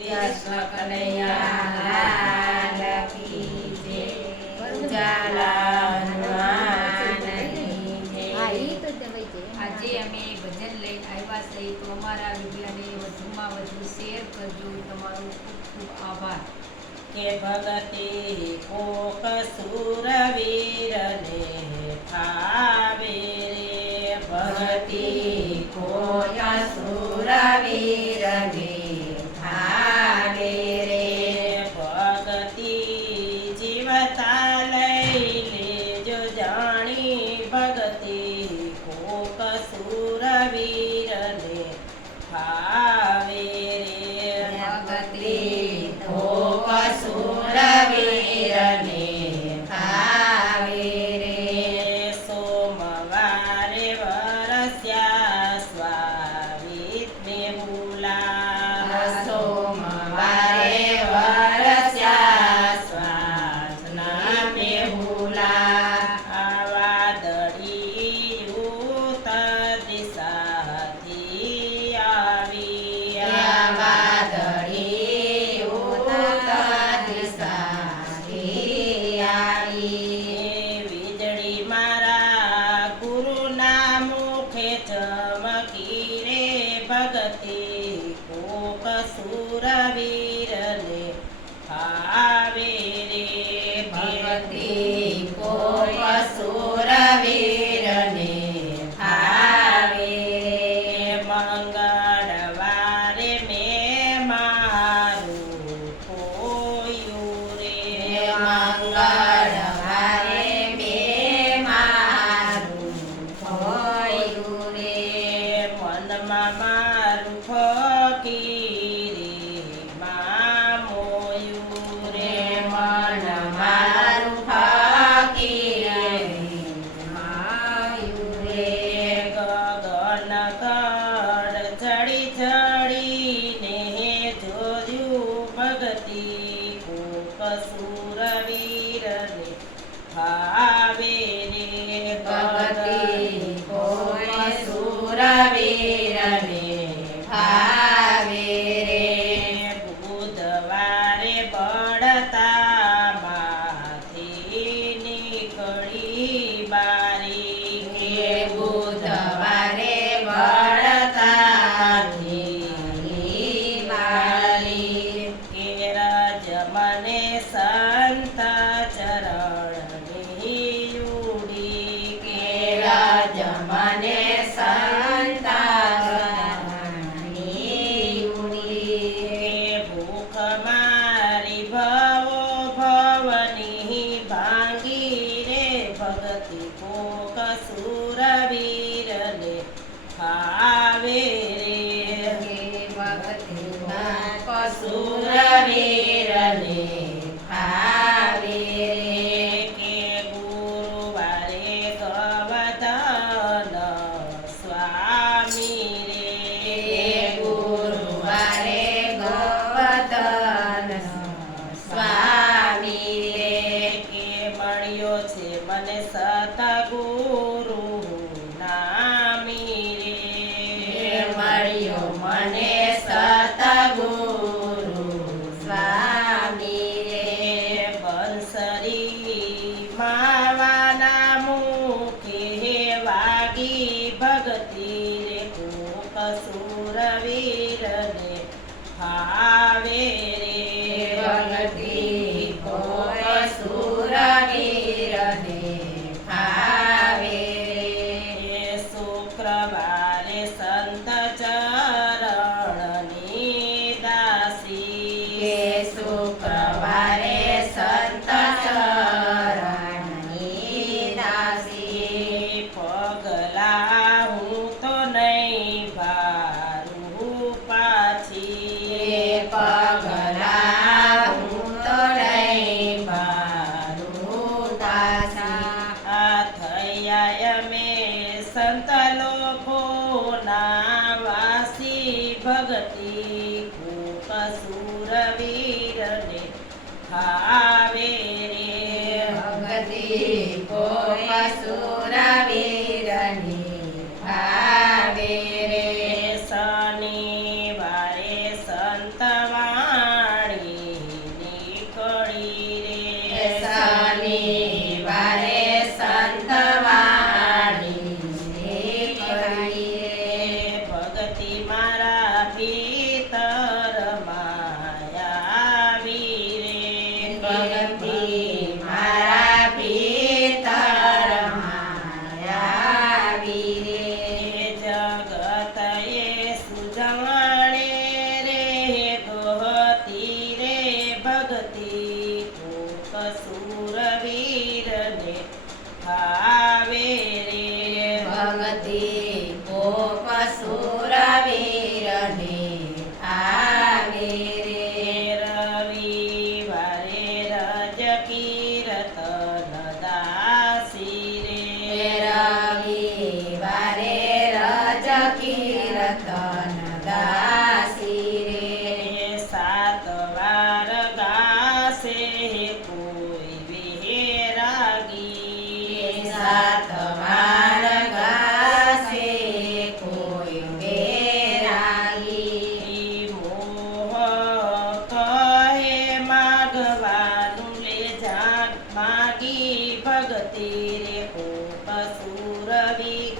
કૃષ્ણ કનૈયા લાલ કી જય. ઉજાલા હનુમાનની જય. આજે અમે ભજન લઈને આવ્યા છીએ તો અમારા વિડીયોને વધુમાં વધુ શેર કરજો. તમારો ખૂબ ખૂબ આભાર. કે ભગતિ કોક સુરવીરને ભાવે રે. ભગતિ કોક સુરવીરને ભાવે રે. ભગતિ જીવતા લઈ લેજો જાણી. ભગતિ કોક સુરવીરને ભાવે રે. ભગતિ કોક સુરવીરને ભાવે રે. સોમવારે વરસ્યા સ્વામિત મેહુલા. સોમવારે વરસ્યા સ્વાસના મેહુલા. આ વાદળી ઉત્તર દિશાથી આવી. આ વાદળી ઉત્તર દિશાથી આવી. વીજળી મારા ગુરુના મુખે ચમકી રે. ભગતિ કોક સુરવીરને ભાવે રે. ભગતિ કોક સુરવીરને ભાવે રે. મંગળવારે મેં મારું ખોયું રે. મંગળવારે મેં મારું ખોયું રે. મનમાં મારું ફકીરીમાં મોયું રે. મન મારું ફકીરીમાં મોયું રે. ગગન કડ ચડી ચડીને જોયું. ભગતિ કોક સુરવીરને ભાવે રે. ભગતિ કોક સુરવીરને ભાવે રે. બુધવારે બળતા માંથી નીકળી બારી. કે બુધવારે બળતાથી બારી. કે રજ મને સંત ચરણની ઉડી. કે રજ મને સંત ચરણની ઉડી. કે ભૂખ મારી ભવો ભવની ભાંગી રે. ભગતિ કોક સુરવીરને ભાવે રે. ભગતિ કોક સુરવીરને ભાવે રે. કે ગુરુવારે ગવર્ધન સ્વામી રે. ગુરુવારે ગવર્ધન સ્વામી રે. કે મળ્યો છે મને સતગુરુ નામી રે. મળ્યો મને સતગુરુ સ્વામી રે. બંસરી માવાના મુખે વાગી. ભગતિ રે કોક સુરવીરને ભાવે રે. ભગતિ કોક સુરવીરને ભાવે રે. શુક્રવારે સંત ચરણની દાસી. કે શુક્રવારે સંત ચરણની દાસી. પગલા હું તો નહીં ભારું પાછી. પગલા હું તો નહીં ભારું પાછી. આ થયા અમે સંત લોકોના વાસી. ભગતિ કોક સુરવીરને ભાવે રે. ભગતિ કોક સુરવીરને ભાવે રે. શનિવારે સંતવા માગી ભગતિ રે કોક સુરવીરને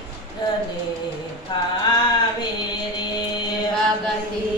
ફાવે રે ભગતિ